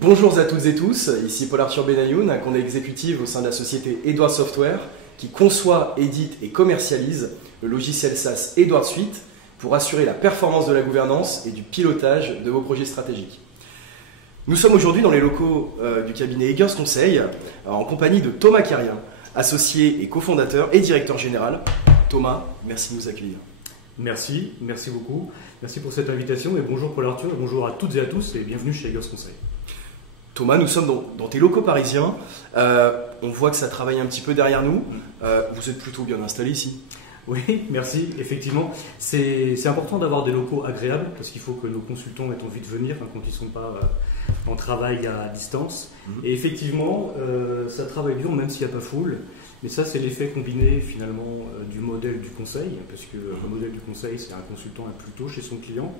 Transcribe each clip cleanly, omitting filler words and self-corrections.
Bonjour à toutes et tous, ici Paul-Arthur Benayoun, un conseiller exécutif au sein de la société Edward Software qui conçoit, édite et commercialise le logiciel SaaS Edward Suite pour assurer la performance de la gouvernance et du pilotage de vos projets stratégiques. Nous sommes aujourd'hui dans les locaux du cabinet Eggers Conseil en compagnie de Thomas Carrien, associé et cofondateur et directeur général. Thomas, merci de nous accueillir. Merci beaucoup. Merci pour cette invitation et bonjour Paul-Arthur, bonjour à toutes et à tous et bienvenue chez Eggers Conseil. Thomas, nous sommes dans tes locaux parisiens. On voit que ça travaille un petit peu derrière nous. Vous êtes plutôt bien installé ici. Oui, merci. Effectivement, c'est important d'avoir des locaux agréables parce qu'il faut que nos consultants aient envie de venir quand ils ne sont pas en travail à distance. Et effectivement, ça travaille dur même s'il n'y a pas foule. Mais ça, c'est l'effet combiné finalement du modèle du conseil, parce que le modèle du conseil, c'est un consultant plutôt chez son client,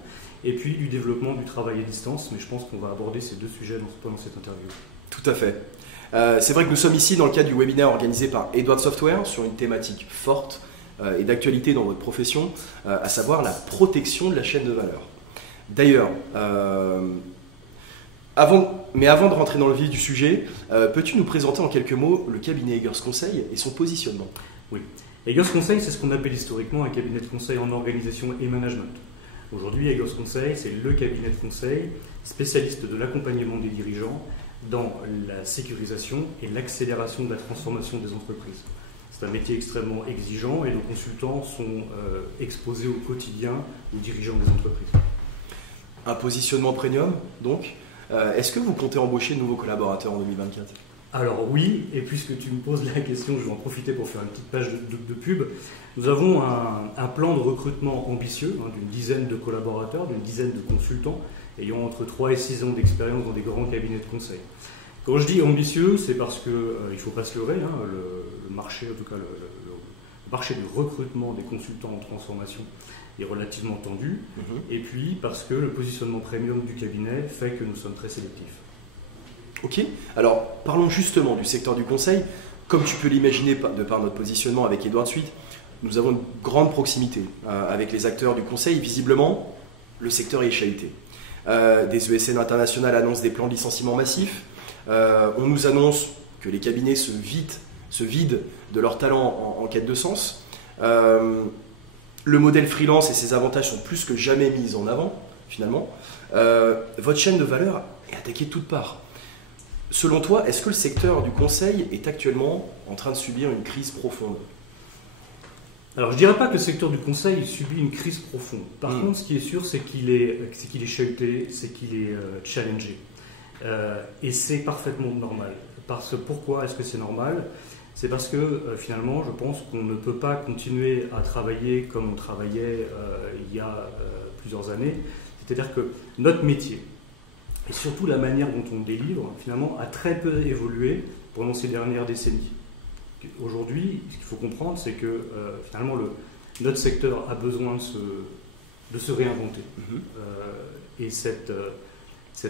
et puis du développement du travail à distance. Mais je pense qu'on va aborder ces deux sujets pendant cette interview. Tout à fait. C'est vrai que nous sommes ici dans le cadre du webinaire organisé par Edward Software sur une thématique forte et d'actualité dans votre profession, à savoir la protection de la chaîne de valeur. D'ailleurs, avant de rentrer dans le vif du sujet, peux-tu nous présenter en quelques mots le cabinet Eggers Conseil et son positionnement? Oui. Eggers Conseil, c'est ce qu'on appelle historiquement un cabinet de conseil en organisation et management. Aujourd'hui, Eggers Conseil, c'est le cabinet de conseil spécialiste de l'accompagnement des dirigeants dans la sécurisation et l'accélération de la transformation des entreprises. C'est un métier extrêmement exigeant et nos consultants sont exposés au quotidien aux dirigeants des entreprises. Un positionnement premium, donc. Est-ce que vous comptez embaucher de nouveaux collaborateurs en 2024? Alors oui, et puisque tu me poses la question, je vais en profiter pour faire une petite page de pub. Nous avons un plan de recrutement ambitieux d'une dizaine de collaborateurs, d'une dizaine de consultants ayant entre 3 et 6 ans d'expérience dans des grands cabinets de conseil. Quand je dis ambitieux, c'est parce qu'il ne faut pas se leurrer, le marché, en tout cas le marché du recrutement des consultants en transformation est relativement tendu, et puis parce que le positionnement premium du cabinet fait que nous sommes très sélectifs. Ok, alors parlons justement du secteur du conseil. Comme tu peux l'imaginer de par notre positionnement avec Edward Suite, nous avons une grande proximité avec les acteurs du conseil. Visiblement, le secteur est chahuté. Des ESN internationales annoncent des plans de licenciement massifs. On nous annonce que les cabinets se vident de leurs talents en quête de sens. Le modèle freelance et ses avantages sont plus que jamais mis en avant, finalement. Votre chaîne de valeur est attaquée de toutes parts. Selon toi, est-ce que le secteur du conseil est actuellement en train de subir une crise profonde? Alors, je ne dirais pas que le secteur du conseil subit une crise profonde. Par contre, ce qui est sûr, c'est qu'il est chahuté, c'est qu'il est challengé. Et c'est parfaitement normal. Pourquoi est-ce que c'est normal? C'est parce que finalement, je pense qu'on ne peut pas continuer à travailler comme on travaillait il y a plusieurs années. C'est-à-dire que notre métier, et surtout la manière dont on délivre, finalement, a très peu évolué pendant ces dernières décennies. Aujourd'hui, ce qu'il faut comprendre, c'est que finalement, notre secteur a besoin de se réinventer. Et cette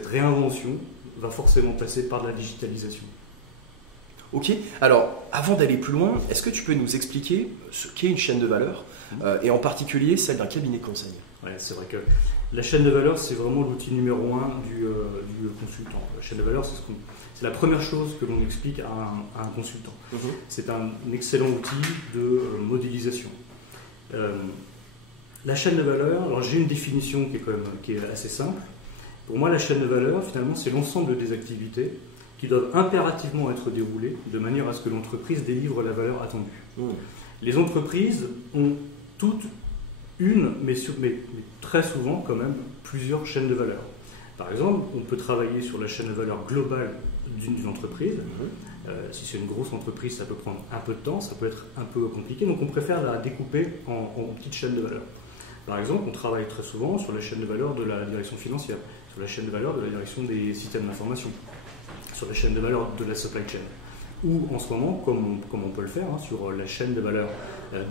réinvention va forcément passer par la digitalisation. Ok, alors avant d'aller plus loin, est-ce que tu peux nous expliquer ce qu'est une chaîne de valeur et en particulier celle d'un cabinet de conseil? Ouais, c'est vrai que la chaîne de valeur, c'est vraiment l'outil numéro 1 du consultant. La chaîne de valeur, c'est la première chose que l'on explique à un consultant. C'est un excellent outil de modélisation. La chaîne de valeur, alors j'ai une définition qui est assez simple. Pour moi, la chaîne de valeur, finalement, c'est l'ensemble des activités qui doivent impérativement être déroulées de manière à ce que l'entreprise délivre la valeur attendue. Les entreprises ont toutes mais très souvent quand même plusieurs chaînes de valeur. Par exemple, on peut travailler sur la chaîne de valeur globale d'une entreprise. Si c'est une grosse entreprise, ça peut prendre un peu de temps, ça peut être un peu compliqué, donc on préfère la découper en petites chaînes de valeur. Par exemple, on travaille très souvent sur la chaîne de valeur de la direction financière, sur la chaîne de valeur de la direction des systèmes d'information, sur la chaîne de valeur de la supply chain. Ou en ce moment, comme on peut le faire, sur la chaîne de valeur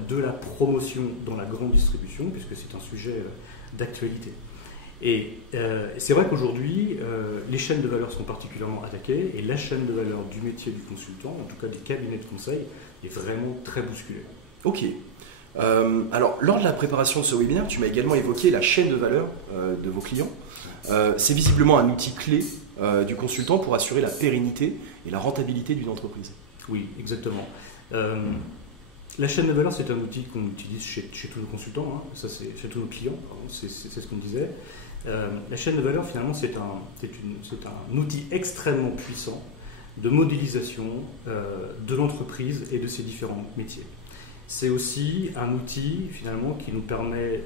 de la promotion dans la grande distribution, puisque c'est un sujet d'actualité. Et c'est vrai qu'aujourd'hui, les chaînes de valeur sont particulièrement attaquées, et la chaîne de valeur du métier du consultant, en tout cas des cabinets de conseil, est vraiment très bousculée. Ok. Alors, lors de la préparation de ce webinaire, tu m'as également évoqué la chaîne de valeur de vos clients. c'est visiblement un outil clé du consultant pour assurer la pérennité et la rentabilité d'une entreprise. Oui, exactement. La chaîne de valeur, c'est un outil qu'on utilise chez tous nos consultants, hein. Ça c'est chez tous nos clients, c'est ce qu'on disait. La chaîne de valeur, finalement, c'est un outil extrêmement puissant de modélisation de l'entreprise et de ses différents métiers. C'est aussi un outil, finalement, qui nous permet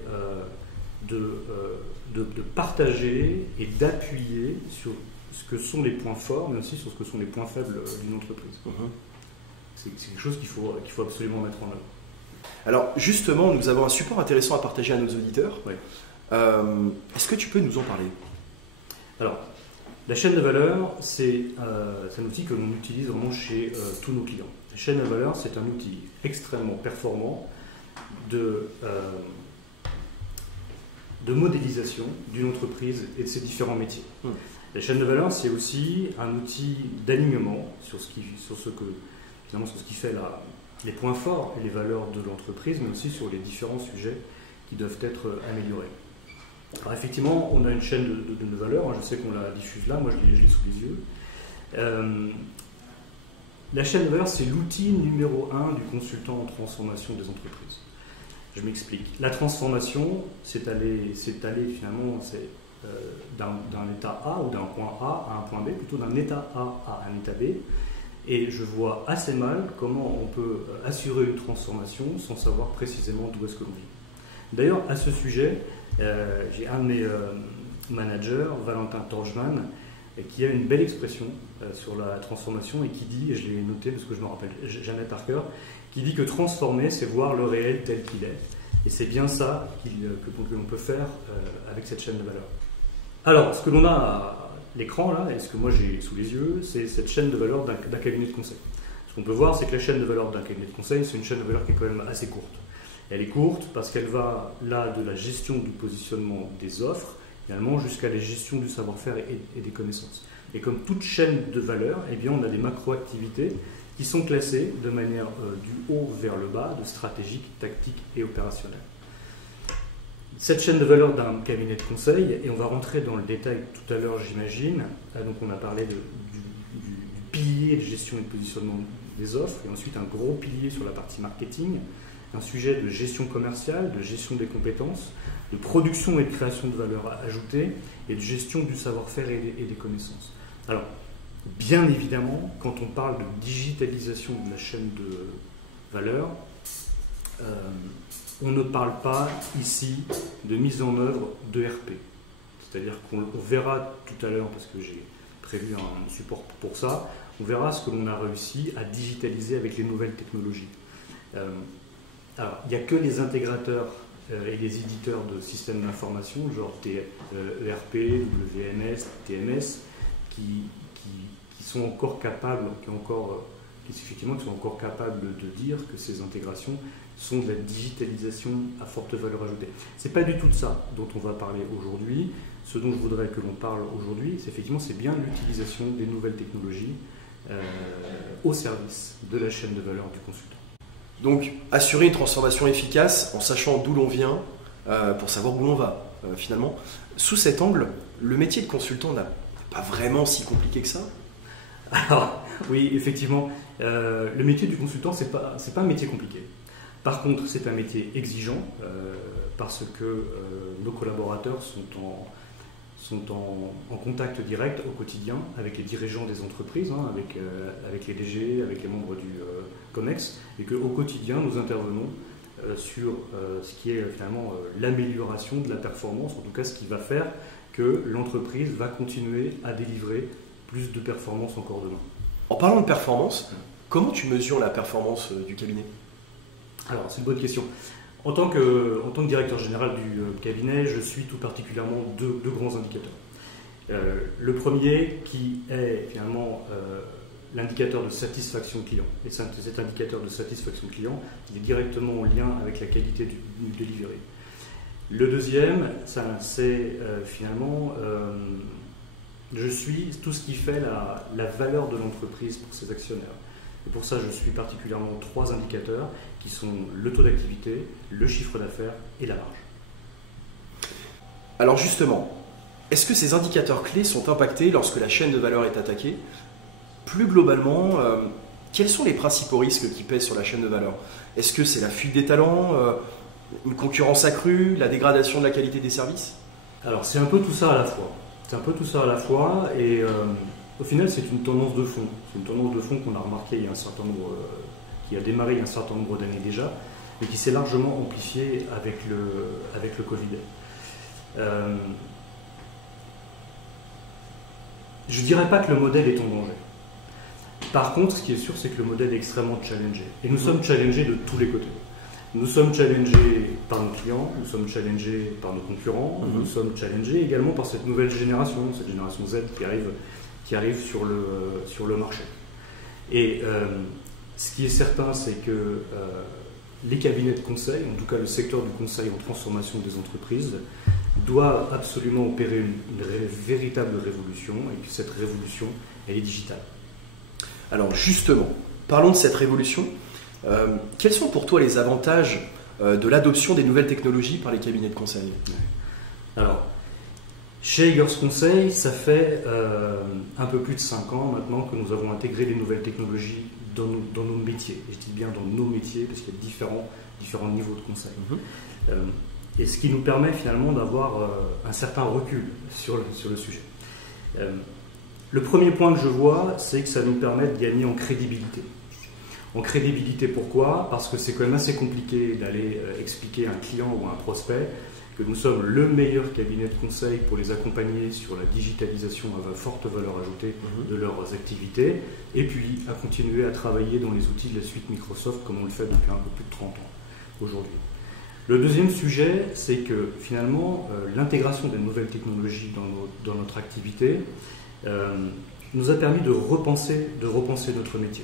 de partager et d'appuyer sur ce que sont les points forts, mais aussi sur ce que sont les points faibles d'une entreprise. C'est quelque chose qu'il faut absolument mettre en œuvre. Alors justement, nous avons un support intéressant à partager à nos auditeurs. Oui. Est-ce que tu peux nous en parler? Alors, la chaîne de valeur, c'est un outil que l'on utilise vraiment chez tous nos clients. La chaîne de valeur, c'est un outil extrêmement performant de modélisation d'une entreprise et de ses différents métiers. La chaîne de valeur, c'est aussi un outil d'alignement sur ce qui fait les points forts et les valeurs de l'entreprise, mais aussi sur les différents sujets qui doivent être améliorés. Alors effectivement, on a une chaîne de valeurs, je sais qu'on la diffuse là, moi je l'ai sous les yeux. La chaîne de valeurs, c'est l'outil numéro 1 du consultant en transformation des entreprises. Je m'explique. La transformation, c'est aller finalement d'un état A ou d'un point A à un point B, plutôt d'un état A à un état B. Et je vois assez mal comment on peut assurer une transformation sans savoir précisément d'où est-ce que l'on vient. D'ailleurs, à ce sujet, j'ai un de mes managers, Valentin Torjman, qui a une belle expression sur la transformation et qui dit, et je l'ai noté parce que je ne me rappelle jamais par cœur, qui dit que transformer, c'est voir le réel tel qu'il est. Et c'est bien ça que l'on peut faire avec cette chaîne de valeur. Alors, ce que l'on a à l'écran, là, et ce que moi j'ai sous les yeux, c'est cette chaîne de valeur d'un cabinet de conseil. Ce qu'on peut voir, c'est que la chaîne de valeur d'un cabinet de conseil, c'est une chaîne de valeur qui est quand même assez courte. Elle est courte parce qu'elle va là de la gestion du positionnement des offres, finalement, jusqu'à la gestion du savoir-faire et des connaissances. Et comme toute chaîne de valeur, eh bien, on a des macro-activités qui sont classées de manière du haut vers le bas, de stratégique, tactique et opérationnel. Cette chaîne de valeur d'un cabinet de conseil, et on va rentrer dans le détail tout à l'heure, j'imagine. Donc on a parlé du pilier de gestion et de positionnement des offres, et ensuite un gros pilier sur la partie marketing, un sujet de gestion commerciale, de gestion des compétences, de production et de création de valeur ajoutée, et de gestion du savoir-faire et des connaissances. Alors, bien évidemment, quand on parle de digitalisation de la chaîne de valeur, on ne parle pas ici de mise en œuvre de RP. C'est-à-dire qu'on verra tout à l'heure, parce que j'ai prévu un support pour ça, on verra ce que l'on a réussi à digitaliser avec les nouvelles technologies. Alors, il n'y a que les intégrateurs et les éditeurs de systèmes d'information, genre ERP, WMS, TMS, qui sont encore capables, qui sont encore capables de dire que ces intégrations sont de la digitalisation à forte valeur ajoutée. Ce n'est pas du tout de ça dont on va parler aujourd'hui. Ce dont je voudrais que l'on parle aujourd'hui, c'est bien l'utilisation des nouvelles technologies au service de la chaîne de valeur du consultant. Donc, assurer une transformation efficace en sachant d'où l'on vient pour savoir où l'on va, finalement. Sous cet angle, le métier de consultant n'est pas vraiment si compliqué que ça. Alors, oui, effectivement, le métier du consultant, c'est pas un métier compliqué. Par contre, c'est un métier exigeant parce que nos collaborateurs sont en contact direct au quotidien avec les dirigeants des entreprises, avec les DG, avec les membres du COMEX, et qu'au quotidien, nous intervenons sur ce qui est finalement l'amélioration de la performance, en tout cas ce qui va faire que l'entreprise va continuer à délivrer plus de performance encore demain. En parlant de performance, comment tu mesures la performance du cabinet? Alors, c'est une bonne question. En tant que directeur général du cabinet, je suis tout particulièrement deux grands indicateurs. Le premier qui est finalement l'indicateur de satisfaction client. Et cet indicateur de satisfaction client, il est directement en lien avec la qualité du délivré. Le deuxième, c'est finalement, je suis tout ce qui fait la valeur de l'entreprise pour ses actionnaires. Et pour ça, je suis particulièrement trois indicateurs qui sont le taux d'activité, le chiffre d'affaires et la marge. Alors justement, Est-ce que ces indicateurs clés sont impactés lorsque la chaîne de valeur est attaquée? Plus globalement, quels sont les principaux risques qui pèsent sur la chaîne de valeur? Est-ce que c'est la fuite des talents, une concurrence accrue, la dégradation de la qualité des services? Alors c'est un peu tout ça à la fois. C'est un peu tout ça à la fois et au final c'est une tendance de fond. C'est une tendance de fond qu'on a remarqué il y a un certain nombre, qui a démarré il y a un certain nombre d'années déjà, mais qui s'est largement amplifiée avec le Covid. Je ne dirais pas que le modèle est en danger. Par contre, ce qui est sûr, c'est que le modèle est extrêmement challengé. Et nous sommes challengés de tous les côtés. Nous sommes challengés par nos clients, nous sommes challengés par nos concurrents, nous sommes challengés également par cette nouvelle génération, cette génération Z qui arrive sur le marché. Et ce qui est certain, c'est que les cabinets de conseil, en tout cas le secteur du conseil en transformation des entreprises, doit absolument opérer une véritable révolution, et que cette révolution, elle est digitale. Alors justement, parlons de cette révolution. Quels sont pour toi les avantages de l'adoption des nouvelles technologies par les cabinets de conseil? Alors, chez Eggers Conseil, ça fait un peu plus de 5 ans maintenant que nous avons intégré les nouvelles technologies dans nos métiers. Et je dis bien dans nos métiers, parce qu'il y a différents niveaux de conseil. Et ce qui nous permet finalement d'avoir un certain recul sur le sujet. Le premier point que je vois, c'est que ça nous permet de gagner en crédibilité. En crédibilité, pourquoi? Parce que c'est quand même assez compliqué d'aller expliquer à un client ou à un prospect que nous sommes le meilleur cabinet de conseil pour les accompagner sur la digitalisation à forte valeur ajoutée de leurs activités, et puis à continuer à travailler dans les outils de la suite Microsoft comme on le fait depuis un peu plus de 30 ans aujourd'hui. Le deuxième sujet, c'est que finalement l'intégration des nouvelles technologies dans notre activité nous a permis de repenser notre métier.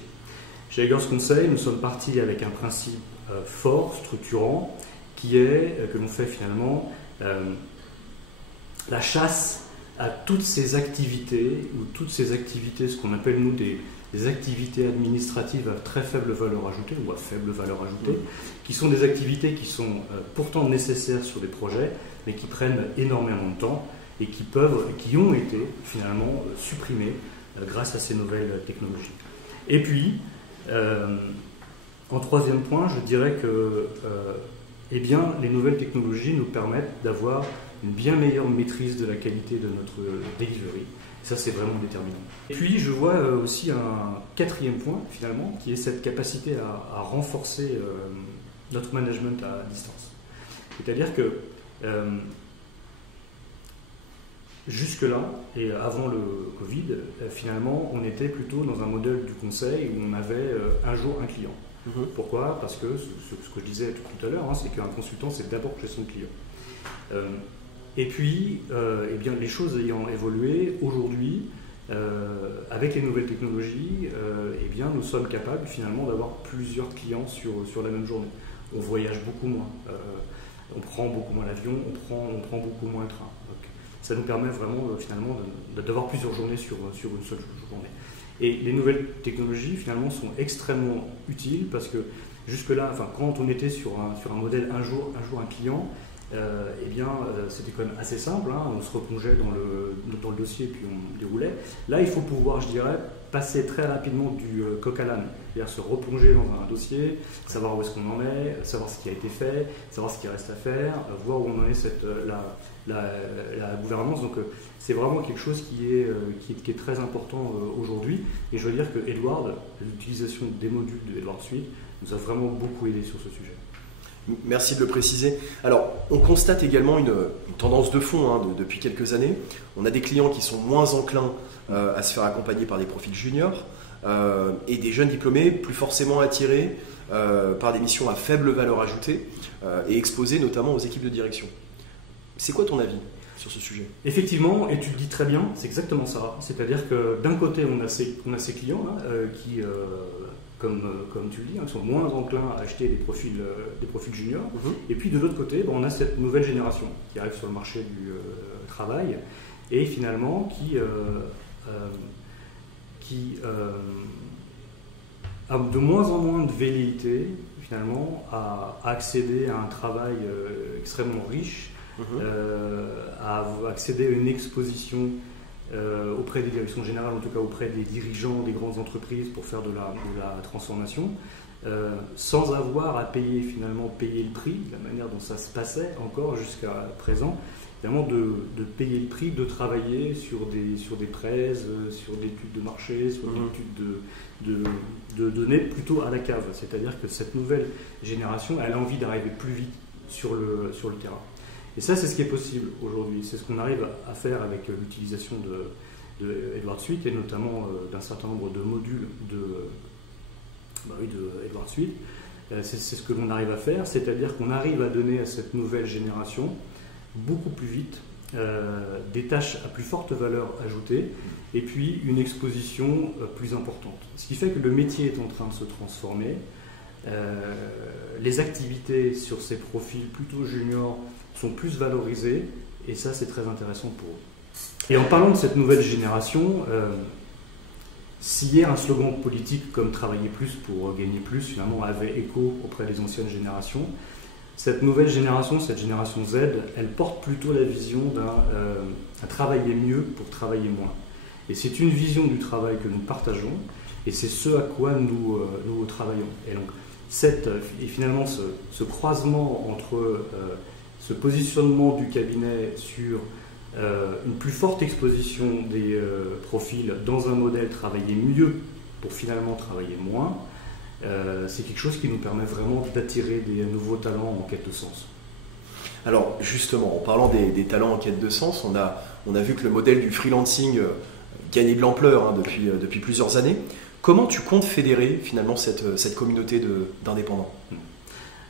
Chez Eggers Conseil, nous sommes partis avec un principe fort, structurant, qui est que l'on fait finalement la chasse à toutes ces activités, ce qu'on appelle nous des activités administratives à très faible valeur ajoutée ou à faible valeur ajoutée, qui sont des activités qui sont pourtant nécessaires sur des projets, mais qui prennent énormément de temps et qui ont été finalement supprimées grâce à ces nouvelles technologies. Et puis, en troisième point, je dirais que eh bien, les nouvelles technologies nous permettent d'avoir une bien meilleure maîtrise de la qualité de notre delivery. Ça, c'est vraiment déterminant. Et puis, je vois aussi un quatrième point, finalement, qui est cette capacité à renforcer notre management à distance. C'est-à-dire que jusque-là, et avant le Covid, finalement, on était plutôt dans un modèle du conseil où on avait un jour un client. Pourquoi? Parce que ce que je disais tout à l'heure, c'est qu'un consultant, c'est d'abord chez son client. Et puis, eh bien, les choses ayant évolué, aujourd'hui, avec les nouvelles technologies, eh bien, nous sommes capables finalement d'avoir plusieurs clients sur la même journée. On voyage beaucoup moins, on prend beaucoup moins l'avion, on prend beaucoup moins le train. Donc, ça nous permet vraiment finalement d'avoir plusieurs journées sur une seule journée. Et les nouvelles technologies finalement sont extrêmement utiles parce que jusque-là, quand on était sur un modèle un jour un client, eh bien, c'était quand même assez simple, on se replongeait dans le dossier et puis on déroulait. Là, il faut pouvoir, je dirais, passer très rapidement du coq à l'âne, c'est-à-dire se replonger dans un dossier, savoir où est-ce qu'on en est, savoir ce qui a été fait, savoir ce qui reste à faire, voir où on en est la gouvernance. Donc, c'est vraiment quelque chose qui est très important aujourd'hui. Et je veux dire que Edward, l'utilisation des modules de Edward Suite, nous a vraiment beaucoup aidé sur ce sujet. Merci de le préciser. Alors, on constate également une tendance de fond depuis quelques années. On a des clients qui sont moins enclins à se faire accompagner par des profils juniors et des jeunes diplômés plus forcément attirés par des missions à faible valeur ajoutée et exposés notamment aux équipes de direction. C'est quoi ton avis sur ce sujet? Effectivement, et tu le dis très bien, c'est exactement ça. C'est-à-dire que d'un côté, on a ces clients qui... Comme tu le dis, sont moins enclins à acheter des profils juniors. Et puis de l'autre côté, on a cette nouvelle génération qui arrive sur le marché du travail et finalement qui a de moins en moins de velléité finalement à accéder à un travail extrêmement riche à accéder à une exposition auprès des directions générales, en tout cas auprès des dirigeants des grandes entreprises pour faire de la transformation, sans avoir à payer le prix, de la manière dont ça se passait encore jusqu'à présent, évidemment de payer le prix de travailler sur des prêts, sur des études de marché, sur des études de données plutôt à la cave. C'est-à-dire que cette nouvelle génération, elle a envie d'arriver plus vite sur le terrain. Et ça, c'est ce qui est possible aujourd'hui. C'est ce qu'on arrive à faire avec l'utilisation de Edward Suite et notamment d'un certain nombre de modules de Edward Suite. C'est ce que l'on arrive à faire, c'est-à-dire qu'on arrive à donner à cette nouvelle génération beaucoup plus vite des tâches à plus forte valeur ajoutée et puis une exposition plus importante. Ce qui fait que le métier est en train de se transformer. Les activités sur ces profils plutôt juniors sont plus valorisées et ça c'est très intéressant pour eux. Et en parlant de cette nouvelle génération, si hier un slogan politique comme travailler plus pour gagner plus finalement avait écho auprès des anciennes générations, cette nouvelle génération, cette génération Z, elle porte plutôt la vision d'un travailler mieux pour travailler moins. Et c'est une vision du travail que nous partageons et c'est ce à quoi nous travaillons. Et donc finalement ce croisement entre ce positionnement du cabinet sur une plus forte exposition des profils dans un modèle travailler mieux pour finalement travailler moins, c'est quelque chose qui nous permet vraiment d'attirer des nouveaux talents en quête de sens. Alors justement, en parlant des talents en quête de sens, on a vu que le modèle du freelancing gagnait de l'ampleur depuis plusieurs années. Comment tu comptes fédérer finalement cette communauté d'indépendants ?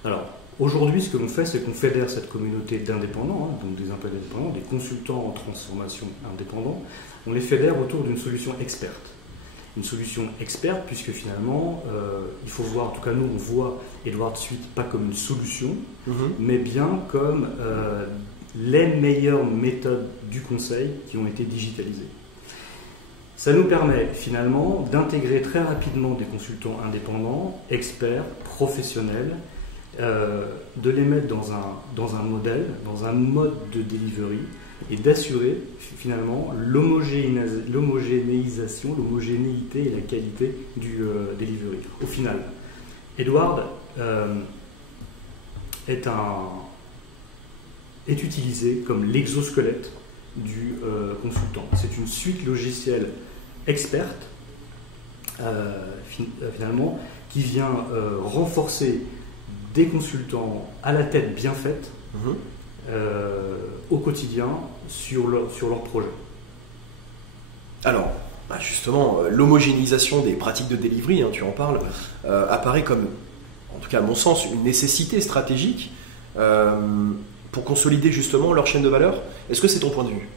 Alors, aujourd'hui, ce que l'on fait, c'est qu'on fédère cette communauté d'indépendants, donc des employés indépendants, des consultants en transformation indépendants. On les fédère autour d'une solution experte. Une solution experte, puisque finalement, il faut voir, en tout cas nous, on voit Edward Suite pas comme une solution, mais bien comme les meilleures méthodes du conseil qui ont été digitalisées. Ça nous permet finalement d'intégrer très rapidement des consultants indépendants, experts, professionnels, de les mettre dans un modèle, dans un mode de delivery et d'assurer finalement l'homogénéisation, l'homogénéité et la qualité du delivery. Au final, Edward est utilisé comme l'exosquelette du consultant. C'est une suite logicielle experte finalement qui vient renforcer des consultants à la tête bien faite au quotidien sur leur projet. Alors, justement, l'homogénéisation des pratiques de delivery, tu en parles, apparaît comme, en tout cas à mon sens, une nécessité stratégique pour consolider justement leur chaîne de valeur. Est-ce que c'est ton point de vue ?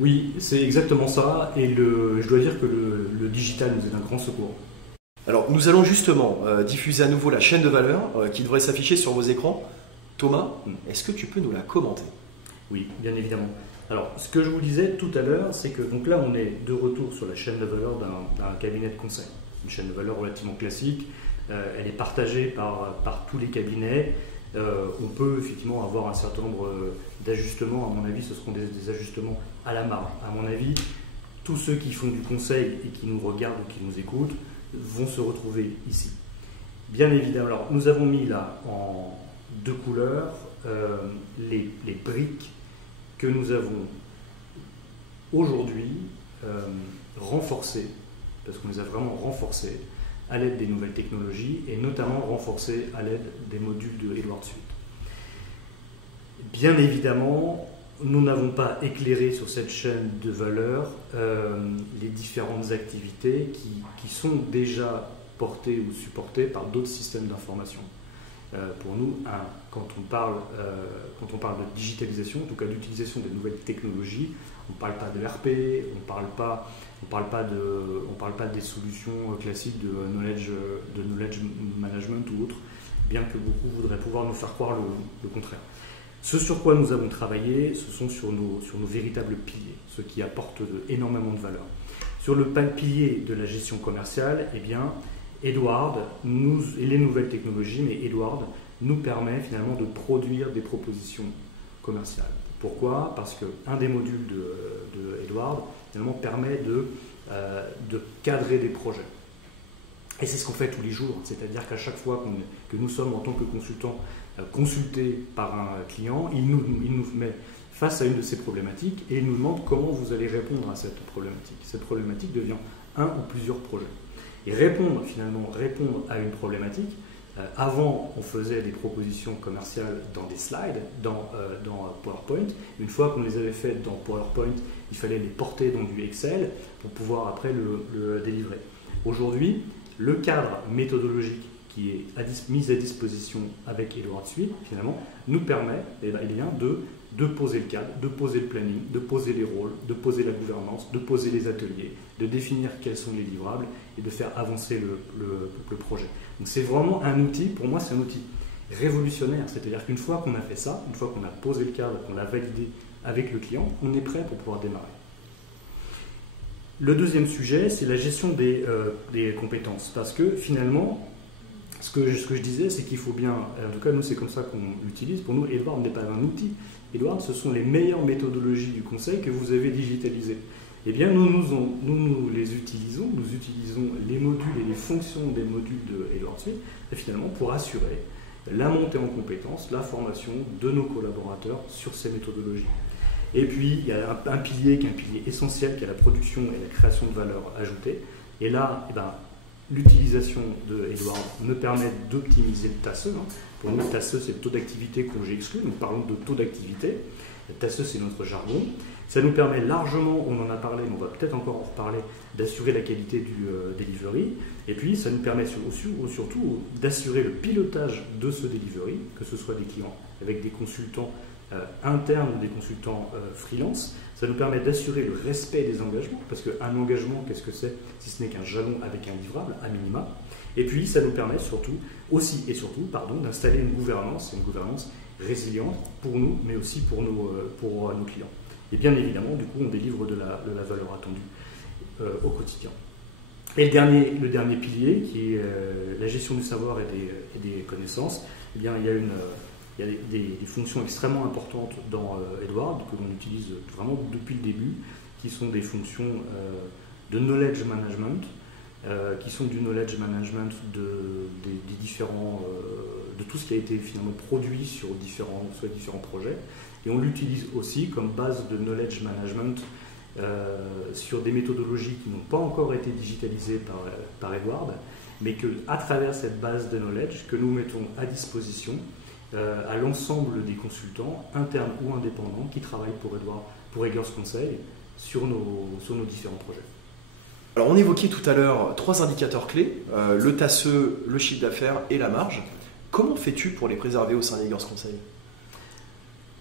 Oui, c'est exactement ça, et je dois dire que le digital nous est d'un grand secours. Alors, nous allons justement diffuser à nouveau la chaîne de valeur qui devrait s'afficher sur vos écrans. Thomas, est-ce que tu peux nous la commenter ? Oui, bien évidemment. Alors, ce que je vous disais tout à l'heure, c'est que donc là, on est de retour sur la chaîne de valeur d'un cabinet de conseil. Une chaîne de valeur relativement classique. Elle est partagée par tous les cabinets. On peut effectivement avoir un certain nombre d'ajustements. À mon avis, ce seront des ajustements à la marge. À mon avis, tous ceux qui font du conseil et qui nous regardent ou qui nous écoutent vont se retrouver ici. Bien évidemment, alors nous avons mis là en deux couleurs les briques que nous avons aujourd'hui renforcées, parce qu'on les a vraiment renforcées à l'aide des nouvelles technologies et notamment renforcées à l'aide des modules de Edward Suite. Bien évidemment, nous n'avons pas éclairé sur cette chaîne de valeur les différentes activités qui sont déjà portées ou supportées par d'autres systèmes d'information. Pour nous, quand on parle de digitalisation, en tout cas d'utilisation des nouvelles technologies, on ne parle pas de RP, on ne parle pas des solutions classiques de knowledge management ou autre, bien que beaucoup voudraient pouvoir nous faire croire le contraire. Ce sur quoi nous avons travaillé, ce sont sur nos véritables piliers, ce qui apporte énormément de valeur. Sur le pilier de la gestion commerciale, eh bien, Edward et les nouvelles technologies, mais Edward nous permet finalement de produire des propositions commercial. Pourquoi? Parce qu'un des modules de Edward finalement permet de cadrer des projets. Et c'est ce qu'on fait tous les jours, c'est-à-dire qu'à chaque fois que nous sommes en tant que consultants consultés par un client, il nous met face à une de ces problématiques et il nous demande comment vous allez répondre à cette problématique. Cette problématique devient un ou plusieurs projets. Et répondre à une problématique, avant on faisait des propositions commerciales dans des slides, dans PowerPoint. Une fois qu'on les avait faites dans PowerPoint, il fallait les porter dans du Excel pour pouvoir après le délivrer. Aujourd'hui, le cadre méthodologique qui est mis à disposition avec Edward Suite, finalement, nous permet de poser le cadre, de poser le planning, de poser les rôles, de poser la gouvernance, de poser les ateliers, de définir quels sont les livrables et de faire avancer le projet. Donc c'est vraiment un outil, pour moi c'est un outil révolutionnaire, c'est-à-dire qu'une fois qu'on a fait ça, une fois qu'on a posé le cadre, qu'on l'a validé avec le client, on est prêt pour pouvoir démarrer. Le deuxième sujet, c'est la gestion des compétences, parce que finalement, ce que je disais, c'est qu'il faut bien, en tout cas nous c'est comme ça qu'on l'utilise, pour nous Edward n'est pas un outil, Edward ce sont les meilleures méthodologies du conseil que vous avez digitalisées. Eh bien nous les utilisons, nous utilisons les modules et les fonctions des modules de Edward Suite, finalement pour assurer la montée en compétences, la formation de nos collaborateurs sur ces méthodologies. Et puis il y a un pilier qui est un pilier essentiel, qui est la production et la création de valeur ajoutée. Et là, l'utilisation de Edward me permet d'optimiser le TASE. Pour nous, le TASE, c'est le taux d'activité que j'ai exclu. Nous parlons de taux d'activité. Le TASE, c'est notre jargon. Ça nous permet largement, on en a parlé, mais on va peut-être encore en reparler, d'assurer la qualité du delivery. Et puis, ça nous permet surtout d'assurer le pilotage de ce delivery, que ce soit des clients avec des consultants internes ou des consultants freelance. Ça nous permet d'assurer le respect des engagements, parce qu'un engagement, qu'est-ce que c'est si ce n'est qu'un jalon avec un livrable, à minima. Et puis, ça nous permet surtout d'installer une gouvernance résiliente pour nous, mais aussi pour nos clients. Et bien évidemment, du coup, on délivre de la valeur attendue au quotidien. Et le dernier pilier, qui est la gestion du savoir et des connaissances, eh bien, il y a des fonctions extrêmement importantes dans Edward, que l'on utilise vraiment depuis le début, qui sont des fonctions de knowledge management, qui sont du knowledge management des différents, de tout ce qui a été finalement produit sur différents projets. Et on l'utilise aussi comme base de knowledge management sur des méthodologies qui n'ont pas encore été digitalisées par Edward, mais qu'à travers cette base de knowledge que nous mettons à disposition à l'ensemble des consultants, internes ou indépendants, qui travaillent pour Edward, pour Eggers Conseil, sur nos différents projets. Alors on évoquait tout à l'heure 3 indicateurs clés, le TASE, le chiffre d'affaires et la marge. Comment fais-tu pour les préserver au sein d'Eggers Conseil ?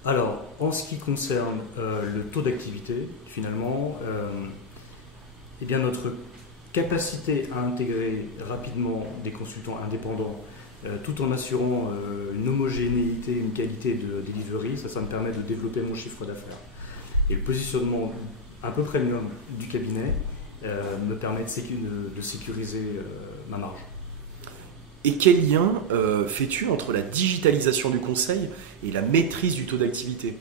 Alors, en ce qui concerne le taux d'activité, finalement, eh bien notre capacité à intégrer rapidement des consultants indépendants, tout en assurant une homogénéité, une qualité de delivery, ça me permet de développer mon chiffre d'affaires. Et le positionnement un peu premium du cabinet me permet de sécuriser ma marge. Et quel lien fais-tu entre la digitalisation du conseil et la maîtrise du taux d'activité ?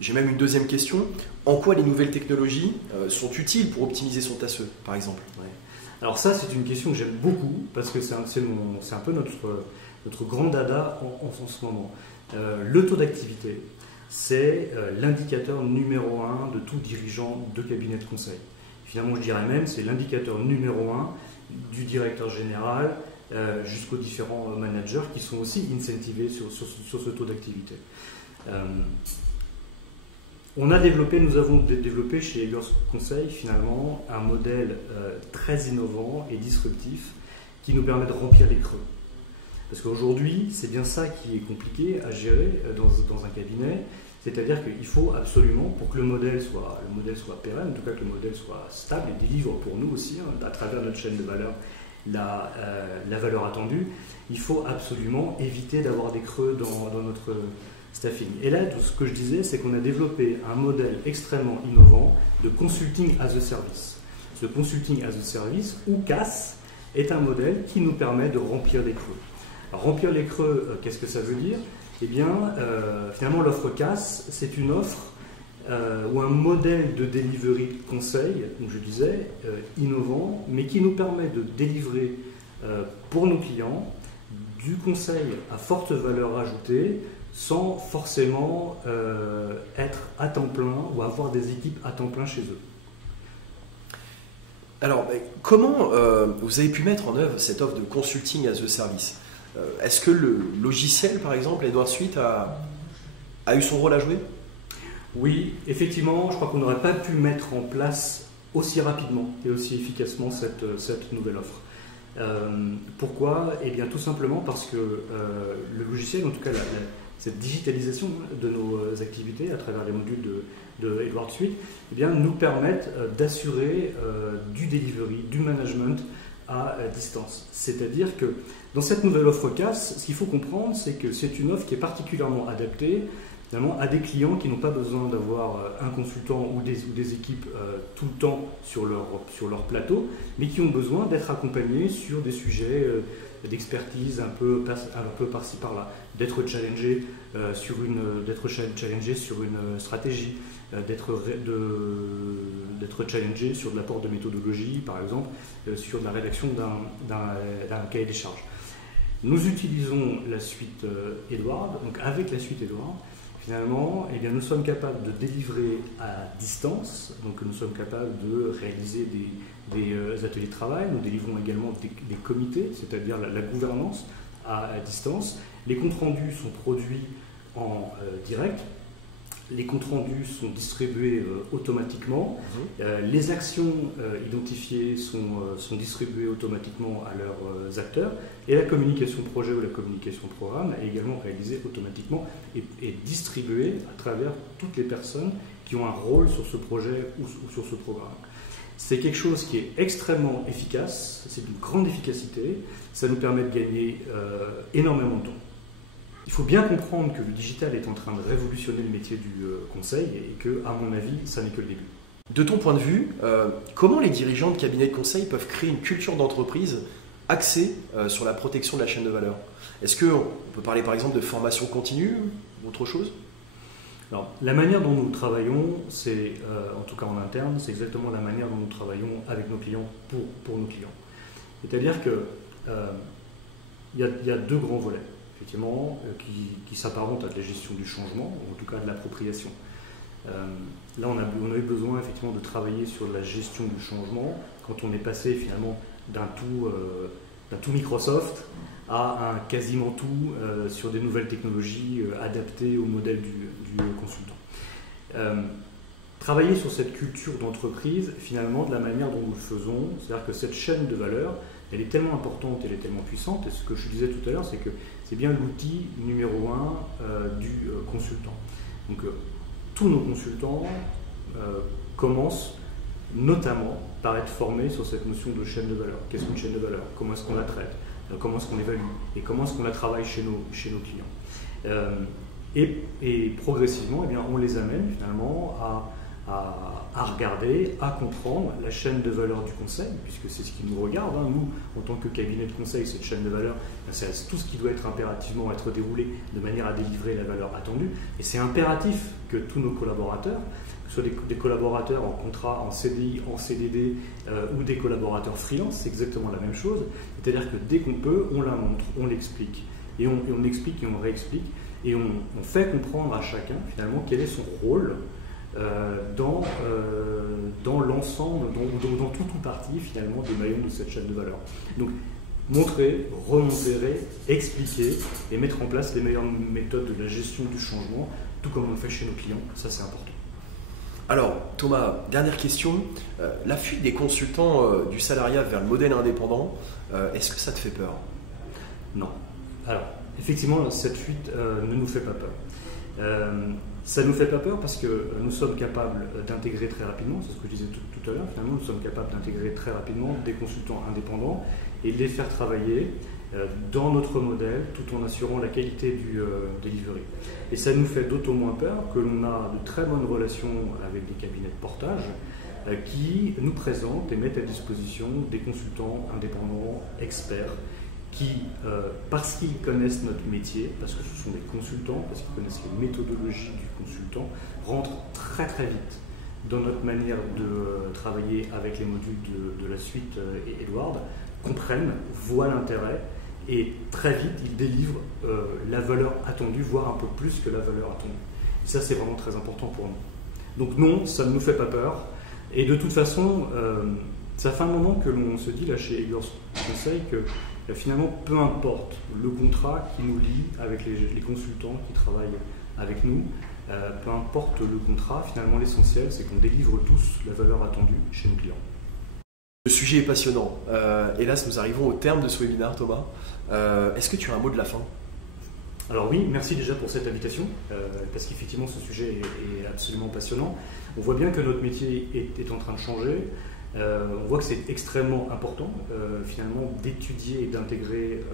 J'ai même une deuxième question. En quoi les nouvelles technologies sont utiles pour optimiser son TASE, par exemple ? Ouais. Alors ça, c'est une question que j'aime beaucoup, parce que c'est un peu notre grand dada en ce moment. Le taux d'activité, c'est l'indicateur numéro 1 de tout dirigeant de cabinet de conseil. Finalement, je dirais même, c'est l'indicateur numéro 1 du directeur général, jusqu'aux différents managers qui sont aussi incentivés sur ce taux d'activité. Nous avons développé chez Eggers Conseil finalement un modèle très innovant et disruptif qui nous permet de remplir les creux. Parce qu'aujourd'hui, c'est bien ça qui est compliqué à gérer dans un cabinet, c'est-à-dire qu'il faut absolument, pour que le modèle soit pérenne, en tout cas que le modèle soit stable et délivre pour nous aussi, à travers notre chaîne de valeur, la valeur attendue, il faut absolument éviter d'avoir des creux dans notre staffing. Et là, tout ce que je disais, c'est qu'on a développé un modèle extrêmement innovant de consulting as a service. Ce consulting as a service, ou CAS, est un modèle qui nous permet de remplir les creux. Alors, remplir les creux, qu'est-ce que ça veut dire ? Eh bien, finalement, l'offre CAS, c'est une offre ou un modèle de delivery de conseil, comme je disais, innovant, mais qui nous permet de délivrer pour nos clients du conseil à forte valeur ajoutée sans forcément être à temps plein ou avoir des équipes à temps plein chez eux. Alors, comment vous avez pu mettre en œuvre cette offre de consulting as a service? Est-ce que le logiciel, par exemple, Edward Suite, a eu son rôle à jouer? Oui, effectivement, je crois qu'on n'aurait pas pu mettre en place aussi rapidement et aussi efficacement cette nouvelle offre. Pourquoi? Eh bien, tout simplement parce que le logiciel, en tout cas cette digitalisation de nos activités à travers les modules de Edward Suite, eh bien, nous permettent d'assurer du delivery, du management à distance. C'est-à-dire que dans cette nouvelle offre CAS, ce qu'il faut comprendre, c'est que c'est une offre qui est particulièrement adaptée finalement, à des clients qui n'ont pas besoin d'avoir un consultant ou des équipes tout le temps sur leur plateau, mais qui ont besoin d'être accompagnés sur des sujets d'expertise un peu par-ci par-là, d'être challengés sur une stratégie, d'être challengés sur de l'apport de méthodologie, par exemple, sur de la rédaction d'un cahier des charges. Nous utilisons la suite Edward, donc avec la suite Edward, finalement, eh bien, nous sommes capables de délivrer à distance, donc nous sommes capables de réaliser des ateliers de travail, nous délivrons également des comités, c'est-à-dire la gouvernance à distance. Les comptes rendus sont produits en direct, les comptes rendus sont distribués automatiquement, les actions identifiées sont distribuées automatiquement à leurs acteurs, et la communication projet ou la communication programme est également réalisée automatiquement et distribuée à travers toutes les personnes qui ont un rôle sur ce projet ou sur ce programme. C'est quelque chose qui est extrêmement efficace, c'est d'une grande efficacité, ça nous permet de gagner énormément de temps. Il faut bien comprendre que le digital est en train de révolutionner le métier du conseil et que, à mon avis, ça n'est que le début. De ton point de vue, comment les dirigeants de cabinets de conseil peuvent créer une culture d'entreprise axée sur la protection de la chaîne de valeur? Est-ce qu'on peut parler par exemple de formation continue ou autre chose? Alors, la manière dont nous travaillons, c'est, en tout cas en interne, c'est exactement la manière dont nous travaillons avec nos clients pour nos clients. C'est-à-dire qu'il y a deux grands volets, effectivement, qui s'apparentent à de la gestion du changement, ou en tout cas de l'appropriation. Là, on a eu besoin effectivement de travailler sur la gestion du changement quand on est passé finalement d'un tout Microsoft à un quasiment tout sur des nouvelles technologies adaptées au modèle du consultant. Travailler sur cette culture d'entreprise, finalement, de la manière dont nous le faisons, c'est-à-dire que cette chaîne de valeur, elle est tellement importante, elle est tellement puissante, et ce que je disais tout à l'heure, c'est que c'est bien l'outil numéro 1 du consultant. Donc, tous nos consultants commencent notamment par être formés sur cette notion de chaîne de valeur. Qu'est-ce qu'une chaîne de valeur? Comment est-ce qu'on la traite? Comment est-ce qu'on l'évalue? Et comment est-ce qu'on la travaille chez nos clients? Et progressivement, eh bien, on les amène finalement à regarder, à comprendre la chaîne de valeur du conseil, puisque c'est ce qui nous regarde. Nous, en tant que cabinet de conseil, cette chaîne de valeur, c'est tout ce qui doit impérativement être déroulé de manière à délivrer la valeur attendue. Et c'est impératif que tous nos collaborateurs, que ce soit des collaborateurs en contrat, en CDI, en CDD ou des collaborateurs freelance, c'est exactement la même chose. C'est-à-dire que dès qu'on peut, on la montre, on l'explique. Et on explique et on réexplique. Et on fait comprendre à chacun, finalement, quel est son rôle dans l'ensemble, dans tout ou partie finalement des maillons de cette chaîne de valeur. Donc montrer, remontrer, expliquer et mettre en place les meilleures méthodes de la gestion du changement, tout comme on le fait chez nos clients, ça c'est important. Alors Thomas, dernière question, la fuite des consultants du salariat vers le modèle indépendant, est-ce que ça te fait peur? Non. Alors effectivement, cette fuite ne nous fait pas peur. Ça ne nous fait pas peur parce que nous sommes capables d'intégrer très rapidement, c'est ce que je disais tout à l'heure, finalement nous sommes capables d'intégrer très rapidement des consultants indépendants et de les faire travailler dans notre modèle tout en assurant la qualité du delivery. Et ça nous fait d'autant moins peur que l'on a de très bonnes relations avec des cabinets de portage qui nous présentent et mettent à disposition des consultants indépendants, experts, qui, parce qu'ils connaissent notre métier, parce que ce sont des consultants, parce qu'ils connaissent les méthodologies du consultant, rentrent très très vite dans notre manière de travailler avec les modules de la suite et Edward, comprennent, voient l'intérêt et très vite ils délivrent la valeur attendue, voire un peu plus que la valeur attendue. Et ça c'est vraiment très important pour nous. Donc non, ça ne nous fait pas peur. Et de toute façon, ça fait un moment que l'on se dit là chez Eggers Conseil que finalement peu importe le contrat qui nous lie avec les consultants qui travaillent avec nous, peu importe le contrat, finalement l'essentiel c'est qu'on délivre tous la valeur attendue chez nos clients. Le sujet est passionnant. Hélas, nous arrivons au terme de ce webinaire, Thomas. Est-ce que tu as un mot de la fin ? Alors oui, merci déjà pour cette invitation, parce qu'effectivement ce sujet est absolument passionnant. On voit bien que notre métier est en train de changer. On voit que c'est extrêmement important finalement d'étudier et d'intégrer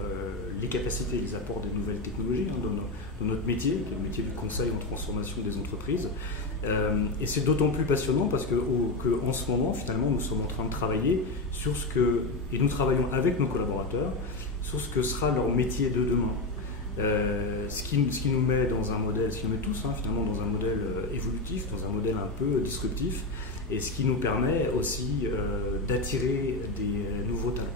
les capacités et les apports des nouvelles technologies dans notre métier, qui est le métier du conseil en transformation des entreprises. Et c'est d'autant plus passionnant parce qu'en ce moment, finalement, nous sommes en train de travailler sur et nous travaillons avec nos collaborateurs, sur ce que sera leur métier de demain. Ce qui nous met dans un modèle, ce qui nous met tous finalement dans un modèle évolutif, dans un modèle un peu disruptif, et ce qui nous permet aussi d'attirer des nouveaux talents.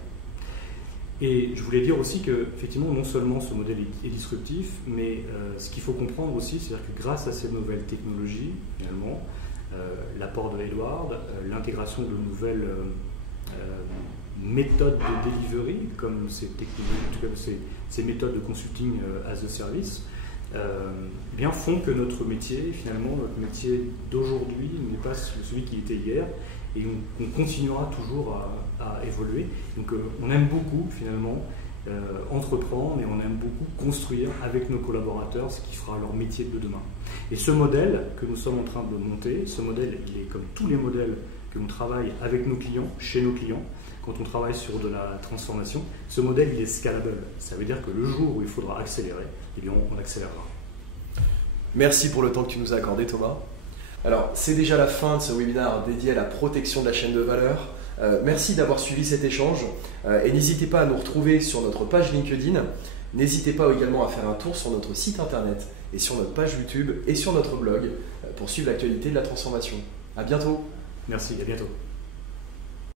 Et je voulais dire aussi que, effectivement, non seulement ce modèle est disruptif, mais ce qu'il faut comprendre aussi, c'est-à-dire que grâce à ces nouvelles technologies, finalement, l'apport de Edward, l'intégration de nouvelles méthodes de delivery, comme ces méthodes de consulting as a service, bien font que notre métier, finalement, notre métier d'aujourd'hui n'est pas celui qui était hier, et on continuera toujours à évoluer. Donc on aime beaucoup finalement entreprendre et on aime beaucoup construire avec nos collaborateurs ce qui fera leur métier de demain. Et ce modèle que nous sommes en train de monter, ce modèle il est comme tous les modèles que l'on travaille avec nos clients, chez nos clients, quand on travaille sur de la transformation, ce modèle il est scalable. Ça veut dire que le jour où il faudra accélérer, eh bien on accélérera. Merci pour le temps que tu nous as accordé, Thomas. Alors, c'est déjà la fin de ce webinaire dédié à la protection de la chaîne de valeur. Merci d'avoir suivi cet échange et n'hésitez pas à nous retrouver sur notre page LinkedIn. N'hésitez pas également à faire un tour sur notre site internet et sur notre page YouTube et sur notre blog pour suivre l'actualité de la transformation. À bientôt. Merci, à bientôt.